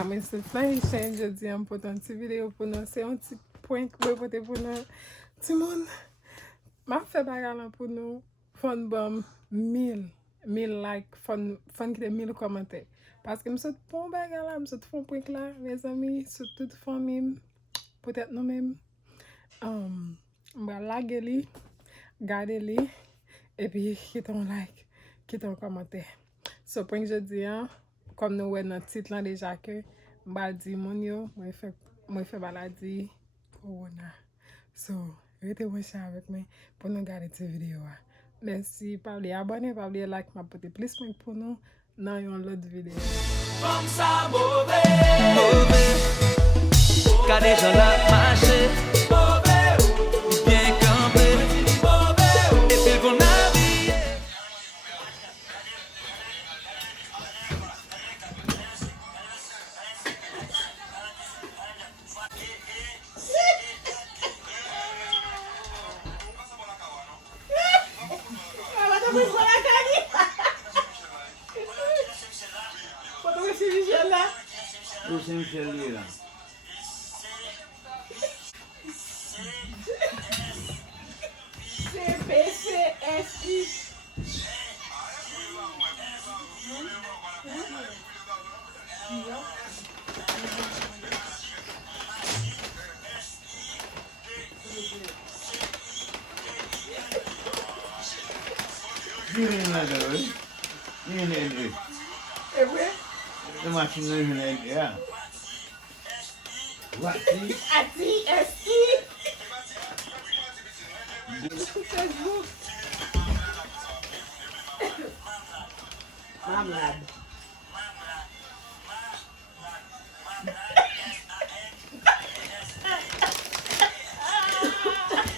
Mwen se flan chen jodi an pou ton ti video pou nou. Se yon ti prank mwen pote pou nou. Ti moun, ma fe bagalan pou nou. Fon bom 1000 like, fon kite 1000 komante. Paske msot pon bagalan, msot fon prank la, mes ami, sot tout fon mim. Potet nou mim. Mba lage li, gade li, epi kiton like, kiton komante. So prank jodi an, kom nou wè nan tit lan deja ke, mbal di moun yo, mwen fe baladi korona. So, rete mwen chan avèk mwen pou nou gade ti video a. Mersi, pa vle abone, pa vle like, ma pote plis mwen pou nou nan yon lot video. Comme ça, mauvais, car des gens là marché, bien campé, et puis qu'on habillé. Esse Michel là. CPCSI. Vieni là dove? Vieni lì. É vrai? La macchina viene lì, ah. Guardi. ATSI. Facebook. Mamlade.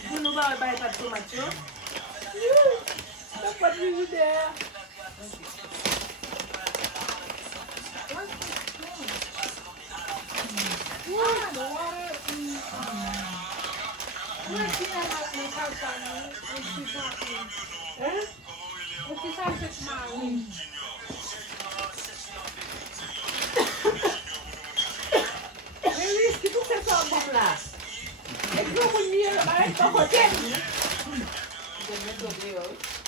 Vous nous parlez pas de tomate, non? T'as pas de frigidaire. Elis, que tu fez só bom lá? É que eu comia, mas tô rodando.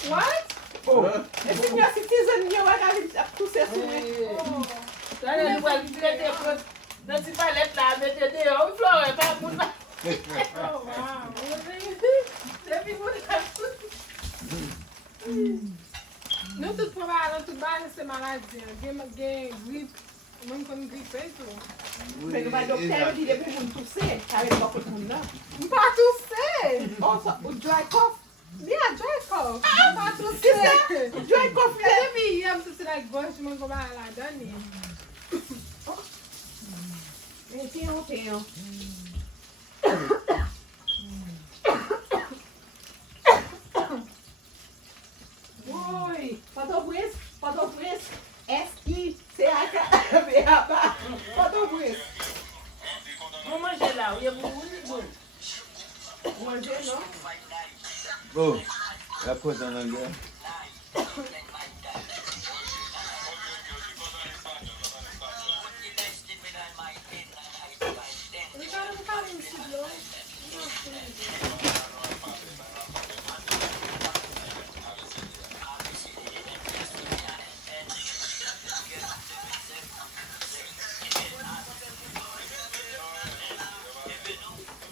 What? Oh, esse meu citizen meu vai dar processo. Là, nous allons traiter dans ces palettes là, mettez des hauts, fleurs, pas pour pas. Oh, wow. C'est puis pour la Nou tout provalan, tout base se maladi. Gen grip, mwen kon gripe tou. Mas não vai doctor ele deve muito tousser, sabe qual foi o mundo? Mpa tousser! O dry cough. Yeah, dry cough. Mpa tousser! Dry cough Kè depi yam tousser like gosh, mwen kon ba la dani. Tenho. Oi, Padobris, S-I-C-H, Padobris. Vamos manger là, il y a beaucoup de bon. Manger, não? Oh, la cosa dans la gueule.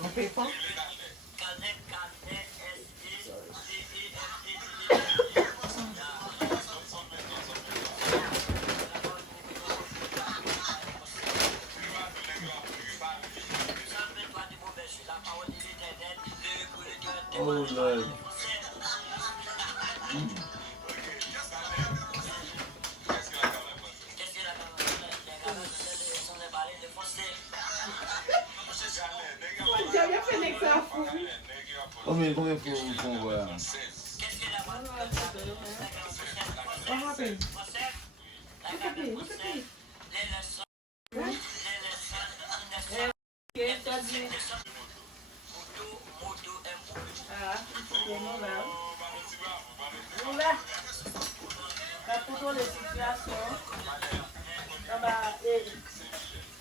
Não fez pão? Oh, Lord. Já ia fenexar fui. Come foi o voir? What happened? Look at me. Vamos lá. Vamos lá. Para controlar a situação. Ele.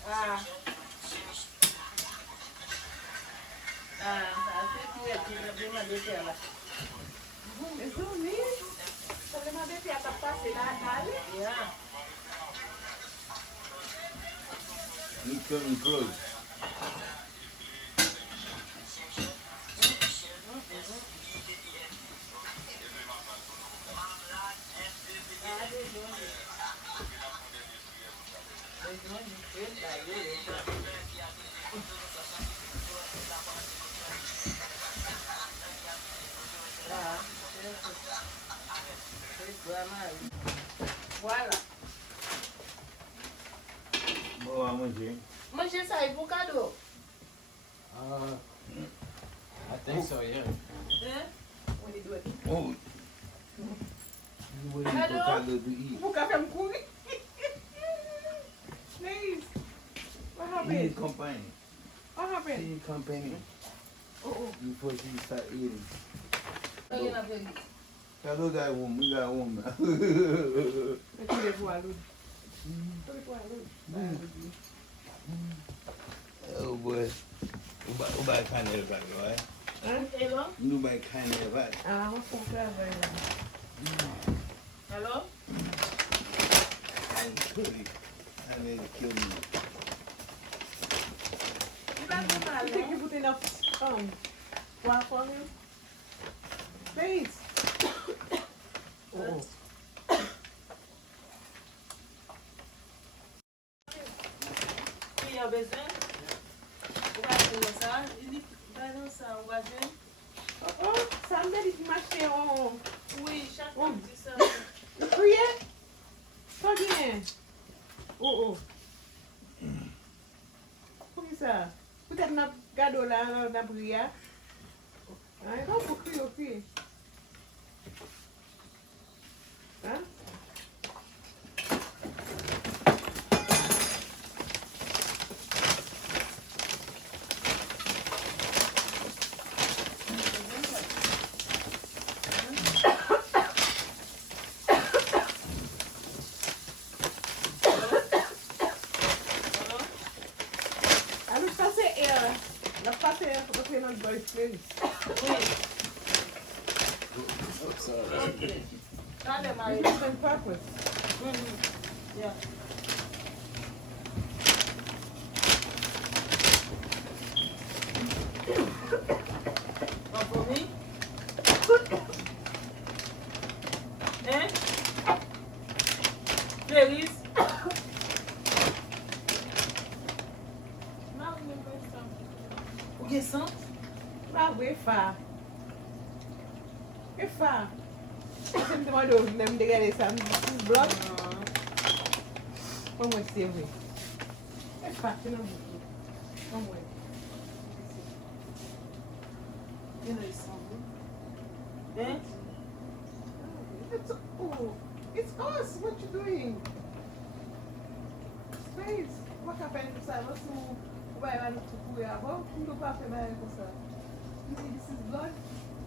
Ah. Ah, c'est qui est vraiment de terre là. Eso ni. Problema de que ata pase la dale. Yeah. You coming close. Voilà. Bon, à manger. Manger ça est pour cadeau. I think so, yeah. Hein? When they do it. Oh. You waiting for Hello? Carlo to eat. Buka fem kuri. Please. What He happened? is complaining. What happened? He is complaining Oh. before she start eating. Il y en a plein. Carlo got a woman. We got a woman. Eti le pou alou. Eti pou alou. Oh boy. Nobody kind of everybody, right? Hello? Nobody kind of everybody. Ah, on fon kla vay la. Hello? And Cody, I need to kill me. Il va nous You parler. think you put enough what for him? Please. Oh. Il y a besoin. On va faire ça. Il dit, va dans ça, on va dire. Oh, somebody marché en. Oui, chaque Oh. dit ça. Le prier? Pas bien. Oh. Comment ça? Peut-être n'a gado là, n'a prière. Ah, il va pour crier aussi. Hein? Alors, je passais la passé pour que notre boy please. Oui. I'm sorry. Ok. Allez, Marie. It's on purpose. Yeah. Bon, pour lui? Hein? Félix? O que são? Lá, we far. We far. Você me mandou nem de galera essa blog. Vamos ver. É far que não vou. Vamos ver. Eles são. Hein? It's us. What you doing? Space. What happened to Simon? Vai lá no Tucuiabá, não dá pra fazer nada com isso. This is blood.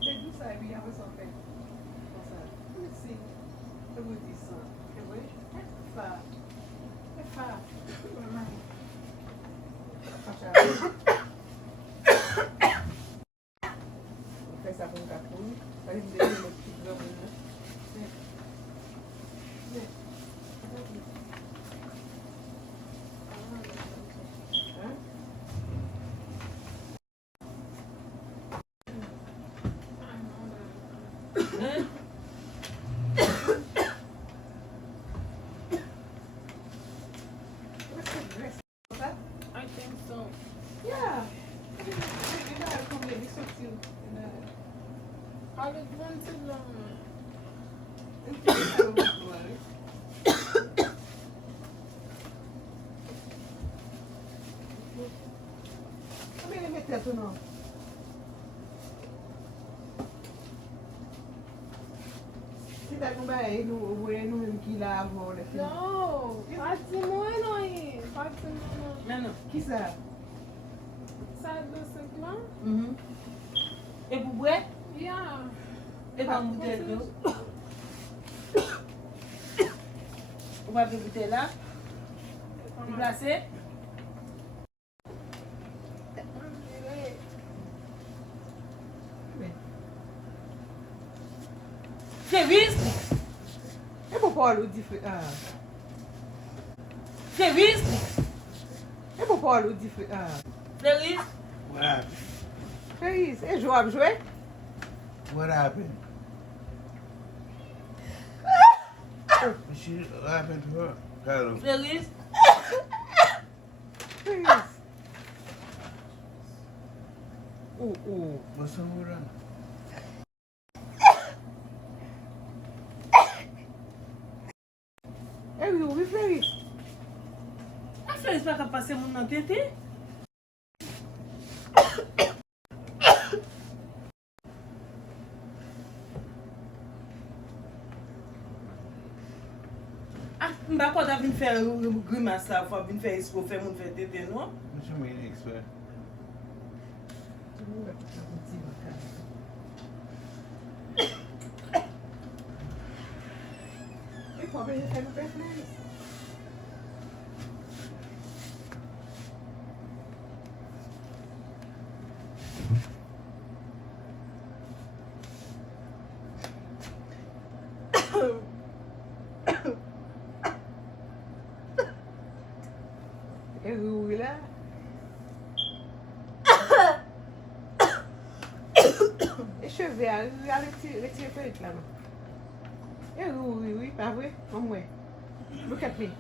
They do say we have something. Let me see. Look at this son. É far. É far. Vou pensar com o capuz. Vai me dizer o que vamos, né? Hein? I think so. Yeah. You know, I come here, this is you. All the ones alone. Come here, meter tu não. Se dá com bem no bueno que lá agora. No, patrimoine aí. Patrimoine. Não, não. Que sabe? Sabe do simplement? Uhum. E pour boire? Yeah. E para bouteille d'eau? On va faire bouteille là? Déplacer? Paulo différent. Fleris? Et pour Paulo différent. Fleris? What happened? Feliz, et jouer à jouer? What happened? What happened to her? Carlos. Fleris? Feliz. Oh. What's wrong with her? Et oui, Feliz. A Fleris pa ka pase moun nan tete? Mba kwa ta vin fè grimas la fwa vin fè expo fè moun fè tete nou? What you mean, expert? E kwa ben fè nou fè Feliz? E oui là. Et cheveux, retirer peut-être là. Et oui, pas vrai? Au moins. Look at me.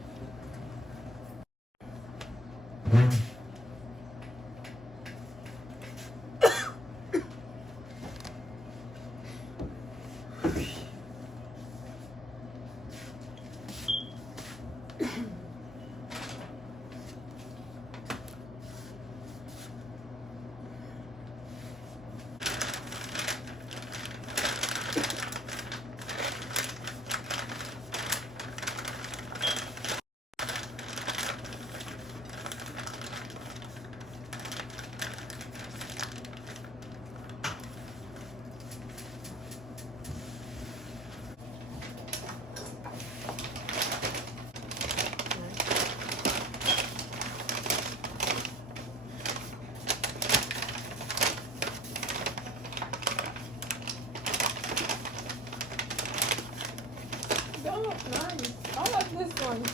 Don't look nice. I like this one. Can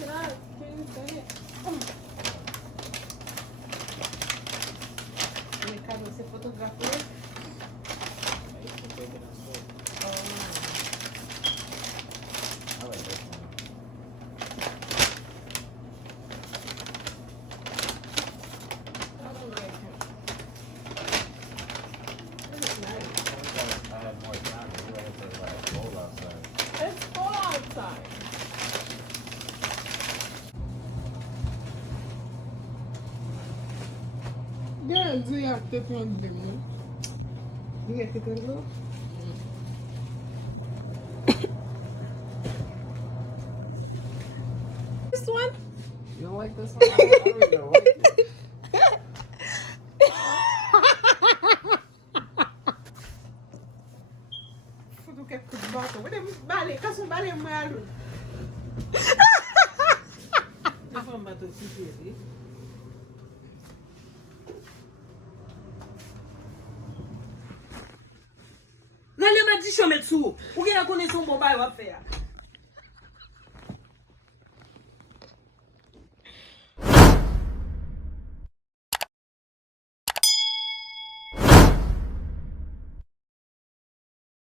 you see it? Ricardo, você fotografou? I like this one. I don't like it. This is nice. I had more time. We were to like cold outside. It's cold outside. Yeah, do you have to turn them? You get the good look? This one? You don't like this one? I really don't like it. Foto que é bato. Bale, caso bale malo. Mwen fwa mba to si feri. Nan le ma di chomet sou. Ou gen a kone son bo bay wap fe ya.